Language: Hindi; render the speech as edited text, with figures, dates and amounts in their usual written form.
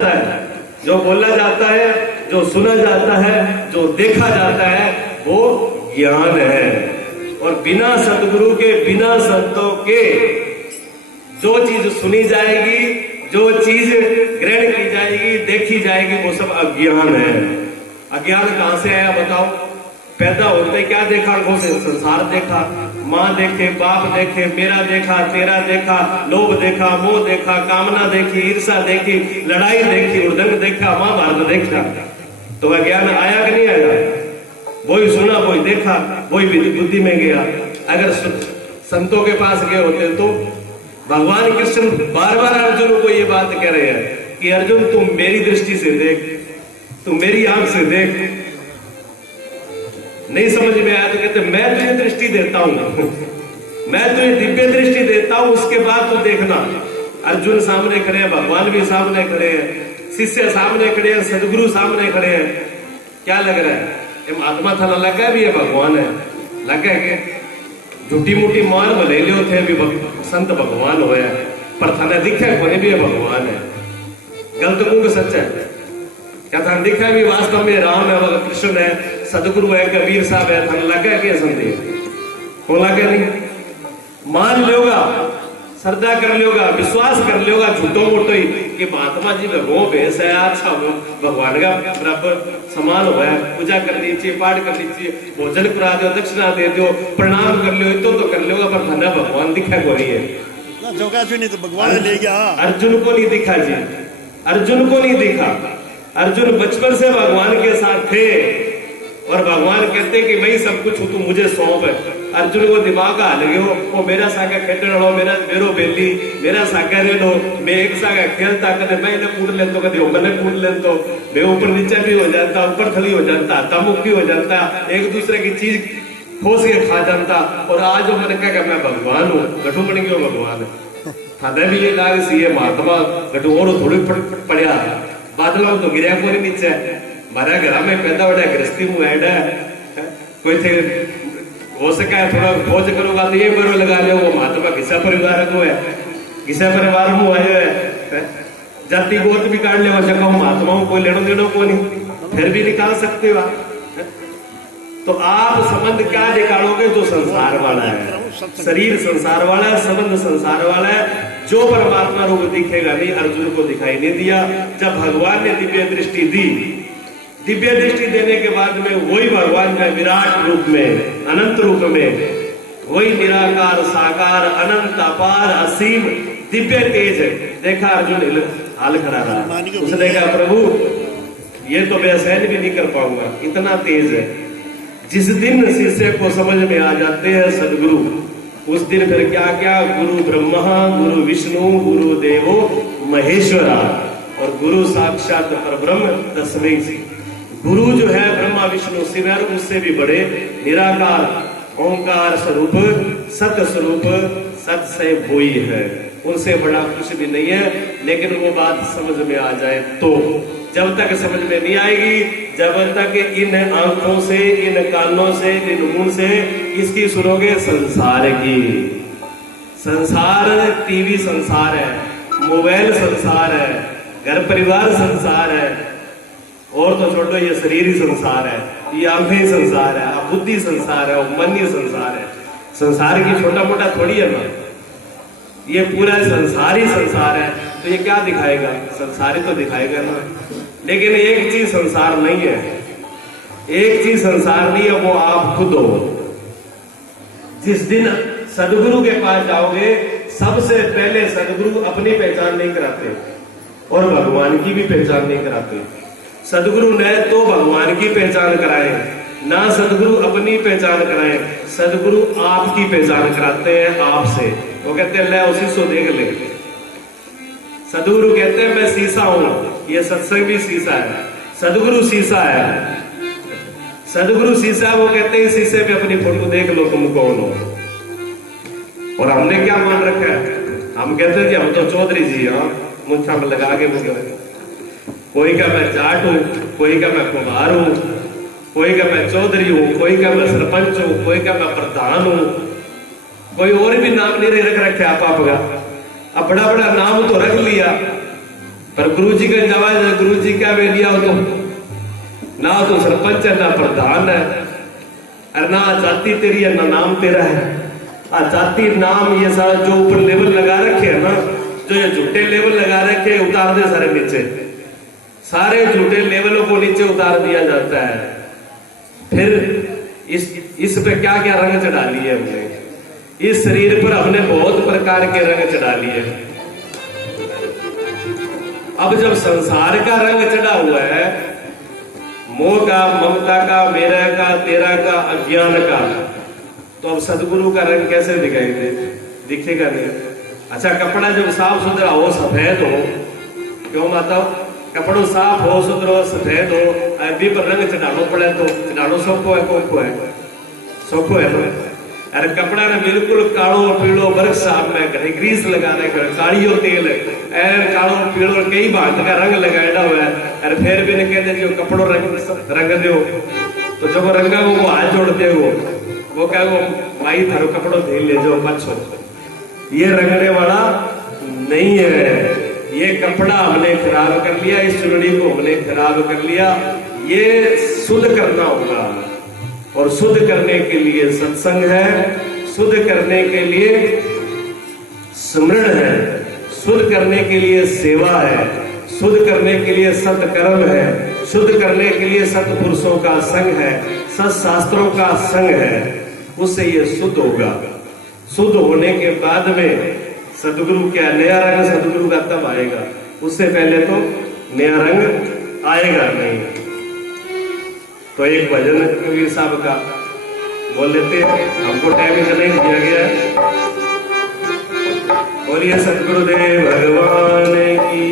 है, जो बोला जाता है, जो सुना जाता है, जो देखा जाता है, वो ज्ञान है। और बिना सतगुरु के, बिना संतों के जो चीज सुनी जाएगी, जो चीज ग्रहण की जाएगी, देखी जाएगी, वो सब अज्ञान है। अज्ञान कहां से आया बताओ? पैदा होते क्या देखा? आंखों से संसार देखा, माँ देखे, बाप देखे, मेरा देखा, तेरा देखा, लोभ देखा, मोह देखा, कामना देखी, ईर्षा देखी, लड़ाई देखी, उदंग देखा, महाभारत देखा। तो अज्ञान आया कि नहीं आया? वही सुना, वही देखा, वही बुद्धि में गया। अगर संतों के पास गए होते तो भगवान कृष्ण बार बार अर्जुन को ये बात कह रहे हैं कि अर्जुन तुम मेरी दृष्टि से देख, तुम मेरी आंख से देख। नहीं समझ में आया तो कहते मैं तुझे दृष्टि देता हूं, मैं तुझे दिव्य दृष्टि देता हूं, उसके बाद तू देखना। अर्जुन सामने खड़े हैं, भगवान भी सामने खड़े हैं, शिष्य सामने खड़े हैं, सदगुरु सामने खड़े हैं। क्या लग रहा है? ये महात्मा था लगा भी ये भगवान है, लगा है झूठी मूठी मान भले लियो थे भी संत भगवान होया, पर थाने दिखा कोई भी भगवान है। गलत मुंह सच है क्या? थाने दिखा भी वास्तव में राम है, कृष्ण है, सदगुरु है, कबीर साहब है, थाने लगा क्या संदेह हो? लगा नहीं? मान लोगा, श्रद्धा कर लोगा, विश्वास कर लोगा झूठो मोटो ही कि महात्मा जी में वो भेष है, अच्छा वो भगवान का बराबर समान हुआ है, पूजा कर लीजिए, पाठ कर लीजिए, भोजन करा दो, दक्षिणा दे दो, प्रणाम कर लो, तो कर लोगा, पर थाना भगवान दिखा को नहीं है। नहीं तो भगवान ले गया। अर्जुन को नहीं दिखा जी, अर्जुन को नहीं दिखा। अर्जुन बचपन से भगवान के साथ थे और भगवान कहते कि मैं सब कुछ हूं, तू मुझे सौंप है। अर्जुन को दिमाग हाल गयो, वो मेरा सागा खेटन वालो, मेरा मेरो बेली, मेरा सागा रे लो, मैं एक सागा खेलता, कदे मैं इन्हें कूट लेता, कदे मैंने कूट लेता, मैं ऊपर नीचे भी हो जाता, ऊपर थली हो जाता, तमुखी हो जाता, एक दूसरे की चीज खोस के खा जाता। और आज मैंने कहा मैं भगवान हूँ, गठू बन गयो भगवान। थाने भी ये लाग सी है महात्मा गठू और थोड़ी पड़िया बादलों तो गिरा को नहीं नीचे। मारा घर में पैदा बड़ा गृहस्थी मुंह ऐड है, कोई थे हो सका है थोड़ा खोज करूंगा तो ये बरो लगा ले, वो महात्मा किसा परिवार को है, किसा परिवार में आयो है, जाति गोत भी काट ले सका महात्माओं को लेनो देनो को नहीं, फिर भी निकाल सकते हो। तो आप संबंध क्या निकालोगे? जो संसार वाला है, शरीर संसार वाला है, संबंध संसार वाला है। जो परमात्मा रूप दिखेगा नहीं, अर्जुन को दिखाई नहीं दिया। जब भगवान ने दिव्य दृष्टि दी, दिव्य दृष्टि देने के बाद में वही भगवान का विराट रूप में, अनंत रूप में, वही निराकार, साकार, अनंत, अपार, असीम, दिव्य तेज है। देखा अर्जुन हाल खड़ा रहा, उसने कहा प्रभु ये तो मैं सहन भी नहीं कर पाऊंगा, इतना तेज है। जिस दिन शिष्य को समझ में आ जाते हैं सदगुरु, उस दिन फिर क्या क्या, गुरु ब्रह्मा, गुरु विष्णु, गुरु देवो महेश्वरा, और गुरु साक्षात परब्रह्म तस्मै। गुरु जो है ब्रह्मा विष्णु शिव है, उससे भी बड़े निराकार ओंकार स्वरूप, सत स्वरूप, सत से वही है, उनसे बड़ा कुछ भी नहीं है। लेकिन वो बात समझ में आ जाए तो, जब तक समझ में नहीं आएगी, जब तक इन आंखों से, इन कानों से, इन मुंह से इसकी सुनोगे संसार की। संसार टीवी संसार है, मोबाइल संसार है, घर परिवार संसार है, और तो छोड़ो ये शरीर ही संसार है, ये आंखें ही संसार है, बुद्धि संसार है, और मन ही संसार है। संसार की छोटा मोटा थोड़ी है ना, ये पूरा संसार ही संसार है। तो ये क्या दिखाएगा? संसार ही तो दिखाएगा ना। लेकिन एक चीज संसार नहीं है, एक चीज संसार नहीं है, वो आप खुद हो। जिस दिन सदगुरु के पास जाओगे, सबसे पहले सदगुरु अपनी पहचान नहीं कराते और भगवान की भी पहचान नहीं कराते। सदगुरु ने तो भगवान की पहचान कराए, ना सदगुरु अपनी पहचान कराए। सदगुरु आपकी पहचान कराते हैं आपसे। वो कहते हैं ले उसी से देख ले। सदगुरु कहते हैं मैं शीशा हूं, ये सत्संग भी शीशा है, सदगुरु शीशा है। सदगुरु शीशा, वो कहते हैं शीशे में अपनी फोटो देख लो तुम कौन हो। और हमने क्या मान रखा है? हम कहते हैं कि हम तो चौधरी जी, हाँ मुझा में लगा के कोई का मैं जाट हूं, कोई का मैं कुम्हार हूं, कोई का मैं चौधरी हूं, कोई का मैं सरपंच हूं, कोई का मैं प्रधान हूं, कोई और भी नाम नहीं रख रखे आप का। अब बड़ा बड़ा नाम तो रख लिया, पर गुरु जी का जवाब, गुरु जी क्या वे लिया हो, तो ना तो सरपंच है ना प्रधान है, और ना जाति तेरी है ना नाम तेरा है। जाति नाम ये सारा जो ऊपर लेवल लगा रखे है ना, जो ये झूठे लेवल लगा रखे, उतार दे सारे नीचे, सारे झूठे लेवलों को नीचे उतार दिया जाता है। फिर इस पे क्या क्या रंग चढ़ा लिए हमने, इस शरीर पर हमने बहुत प्रकार के रंग चढ़ा लिए। अब जब संसार का रंग चढ़ा हुआ है, मोह का, ममता का, मेरा का, तेरा का, अज्ञान का, तो अब सदगुरु का रंग कैसे दिखाई दे? दिखेगा नहीं। अच्छा, कपड़ा जब साफ सुथरा हो, सफेद हो, क्यों माता, कपड़ो साफ हो, सुथरो, सफेद हो, अभी पर रंग चढ़ानो पड़े तो चढ़ानो सौखो है, कोखो है, सौखो है। अरे कपड़ा ने बिल्कुल कालो पीलो वर्क साहब में कहीं ग्रीस लगा रहे, कालियो तेल एर कालो पीलो कई भांत का रंग लगाया हुआ है, अरे फिर भी नहीं कहते जो कपड़ो रंग दो, तो जब रंगा वो हाथ जोड़ते वो क्या, वो माई थारो कपड़ो धील ले जाओ मच्छो, ये रंगने वाला नहीं है। ये कपड़ा हमने खराब कर लिया, इस चुनरी को हमने खराब कर लिया, ये शुद्ध करना होगा। और शुद्ध करने के लिए सत्संग है, शुद्ध करने के लिए स्मरण है, शुद्ध करने के लिए सेवा है, शुद्ध करने के लिए सत्कर्म है, शुद्ध करने के लिए सत्पुरुषों का संग है, सत्शास्त्रों का संग है, उससे ये शुद्ध होगा। शुद्ध होने के बाद में सदगुरु क्या, नया रंग सदगुरु का तब आएगा, उससे पहले तो नया रंग आएगा नहीं। तो एक भजन कबीर साहब का बोल देते, हमको टाइम इतना नहीं दिया गया है। बोलिए सतगुरुदेव भगवान की।